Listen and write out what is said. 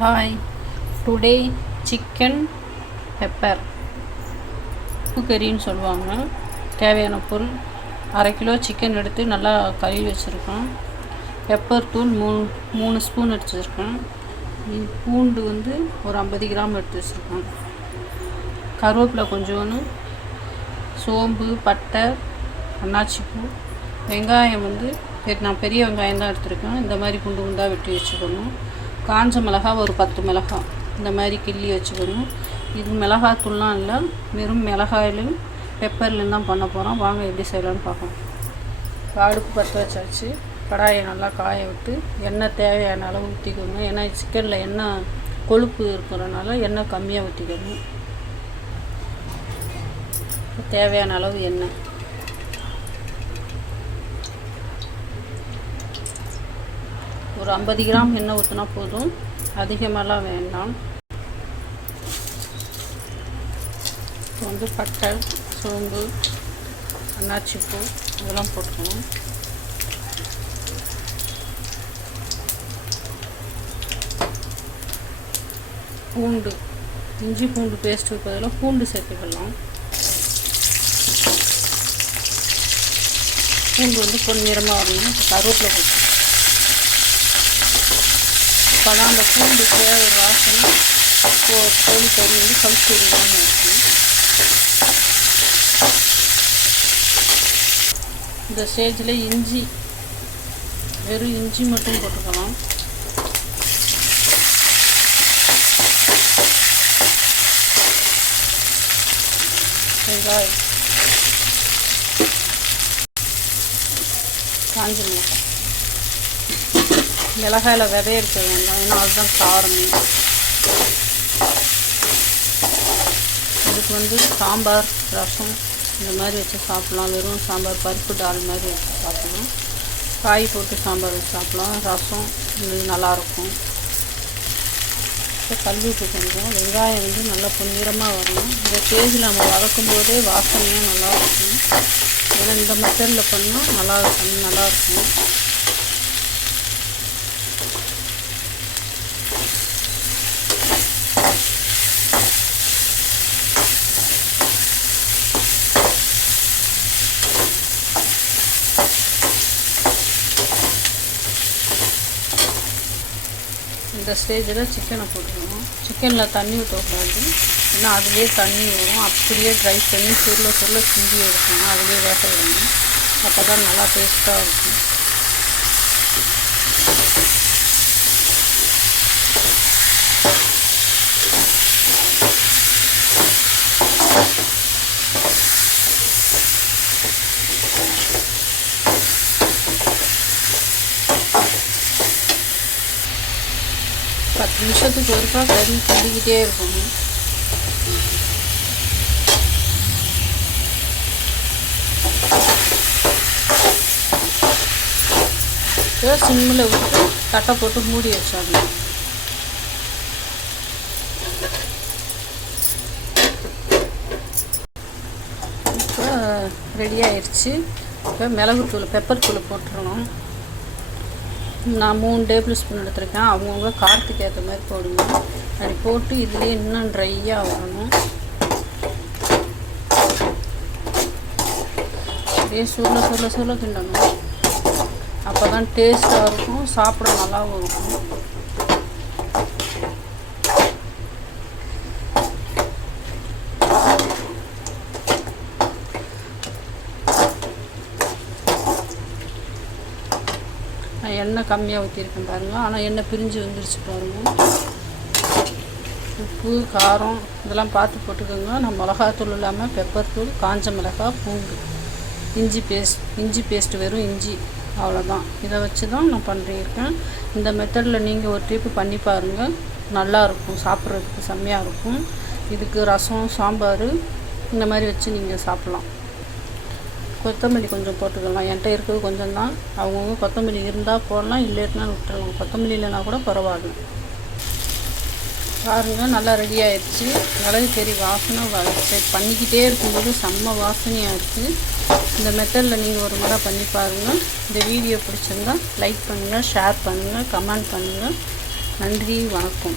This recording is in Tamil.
ஹாய், டுடே சிக்கன் பெப்பர் உப்பு கறின்னு சொல்லுவாங்க. தேவையான பொருள்: அரை கிலோ சிக்கன் எடுத்து நல்லா கழுவி வச்சுருக்கேன். பெப்பர் தூள் மூணு ஸ்பூன் எடுத்து வச்சுருக்கேன். பூண்டு ஒரு 50 கிராம் எடுத்து வச்சுருக்கேன். கருவேப்பிலை கொஞ்சோன்னு, சோம்பு, பட்டை, அன்னாச்சிப்பூ, வெங்காயம் நான் பெரிய வெங்காயம் தான் எடுத்துருக்கேன். இந்த மாதிரி குண்டு குண்டாக வெட்டி வச்சுக்கணும். காஞ்ச மிளகாய் ஒரு 10 மிளகாய் இந்த மாதிரி கிள்ளி வச்சுக்கணும். இது மிளகாத்தூள்லாம் இல்லை, வெறும் மிளகாயிலும் பெப்பர்லேயும் தான் பண்ண போகிறோம். வாங்க எப்படி செய்யலான்னு பார்க்கலாம். அடுப்பு பற்ற வச்சாச்சு. கடாயை நல்லா காய விட்டு எண்ணெய் தேவையான அளவு ஊற்றிக்கணும். ஏன்னா சிக்கனில் எண்ணெய் கொழுப்பு இருக்கிறனால எண்ணெய் கம்மியாக ஊற்றிக்கணும். தேவையான அளவு எண்ணெய். ஒரு 50 கிராம் எண்ணெய் ஊற்றினா போதும், அதிகமாகலாம் வேண்டாம். இப்போ பட்டை, சோம்பு, அன்னாச்சிப்பூ இதெல்லாம் போட்டுக்கணும். பூண்டு, இஞ்சி பூண்டு பேஸ்ட்டு பதிலாக பூண்டு சேர்த்துக்கலாம். பூண்டு பொன்னிறமாக வரணும். கருவேப்பிலை போட்டு அப்போதான் அந்த பூண்டு தேவை வாசனை கோழி கறி கழிச்சு விடாமல் இருக்கும். இந்த ஸ்டேஜில் இஞ்சி, வெறும் இஞ்சி மட்டும் போட்டுக்கலாம். வெங்காயம், காஞ்ச மிளகாய், மிளகாயில் விதைய இருக்க வேண்டாம், ஏன்னா அதுதான் காரமே. இதுக்கு சாம்பார், ரசம் இந்த மாதிரி வச்சு சாப்பிட்லாம். வெறும் சாம்பார், பருப்பு டால் மாதிரி வச்சு சாப்பிட்லாம். காய் போட்டு சாம்பார் வச்சு சாப்பிட்லாம். ரசம் இது நல்லாயிருக்கும். இப்போ கல்விட்டு கொஞ்சம் வெங்காயம் நல்லா பொன்னிறமாக வரணும். இந்த ஸ்டேஜில் நம்ம வதக்கும் போதே வாசனையாக நல்லாயிருக்கும். ஏன்னா இந்த மெத்தடில் பண்ணால் நல்லாயிருக்கும். இந்த ஸ்டேஜில் சிக்கனை போட்டுக்கணும். சிக்கனில் தண்ணி ஊற்றக்கூடாது, ஏன்னா அதுலேயே தண்ணி வரும். அப்படியே ட்ரை பண்ணி சுருள கிண்டி எடுக்கணும். அதுலேயே வேக விடணும். அப்போ தான் நல்லா டேஸ்ட்டாக இருக்கும். பத்து நிமிஷத்துக்கு ஒருக்கா கறி கிண்டிக்கிட்டே இருக்கணும். சிம்மில் விட்டு தட்டை போட்டு மூடி வச்சிடணும். இப்போ ரெடி ஆயிடுச்சு. இப்போ மிளகுத்தூள், பெப்பர் தூள் போட்டுடணும். நான் 3 டேபிள் ஸ்பூன் எடுத்துருக்கேன். அவங்கவுங்க காரத்துக்கு ஏற்ற மாதிரி போடுங்க. அப்படி போட்டு இதுலேயே இன்னும் ட்ரையாக வரணும். அப்படியே சுருள கிண்டணும். அப்போ தான் டேஸ்ட்டாக இருக்கும், சாப்பிட நல்லாவும் இருக்கும். எண்ணெய் கம்மியாக ஊற்றிருக்கேன் பாருங்கள், ஆனால் எண்ணெய் பிரிஞ்சு வந்துருச்சு பாருங்கள். உப்பு, காரம் இதெல்லாம் பார்த்து போட்டுக்கோங்க. நான் மிளகாத்தூள் இல்லாமல் பெப்பர் தூள், காஞ்ச மிளகாய், பூண்டு, இஞ்சி பேஸ்ட்டு, வெறும் இஞ்சி, அவ்வளோதான். இதை வச்சு தான் நான் பண்ணியிருக்கேன். இந்த மெத்தடில் நீங்கள் ஒரு ட்ரிப்பு பண்ணி பாருங்கள், நல்லாயிருக்கும். சாப்பிட்றதுக்கு செம்மையாக இருக்கும். இதுக்கு ரசம், சாம்பார் இந்த மாதிரி வச்சு நீங்கள் சாப்பிட்லாம். கொத்தமல்லி கொஞ்சம் போட்டுக்கலாம். என்கிட்ட இருக்கிறது கொஞ்சம் தான். அவங்கவுங்க கொத்தமல்லி இருந்தால் போடலாம், இல்லைன்னா விட்டுறலாம். கொத்தமல்லி இல்லைன்னா கூட பரவாயில்ல. பாருங்கள், நல்லா ரெடி ஆகிடுச்சு. மிளகு கறி வாசனை பண்ணிக்கிட்டே இருக்கும்போது செம்ம வாசனையாக இருக்குது. இந்த மெத்தடில் நீங்கள் ஒரு முறை பண்ணி பாருங்கள். இந்த வீடியோ பிடிச்சிருந்தா லைக் பண்ணுங்கள், ஷேர் பண்ணுங்கள், கமெண்ட் பண்ணுங்கள். நன்றி, வணக்கம்.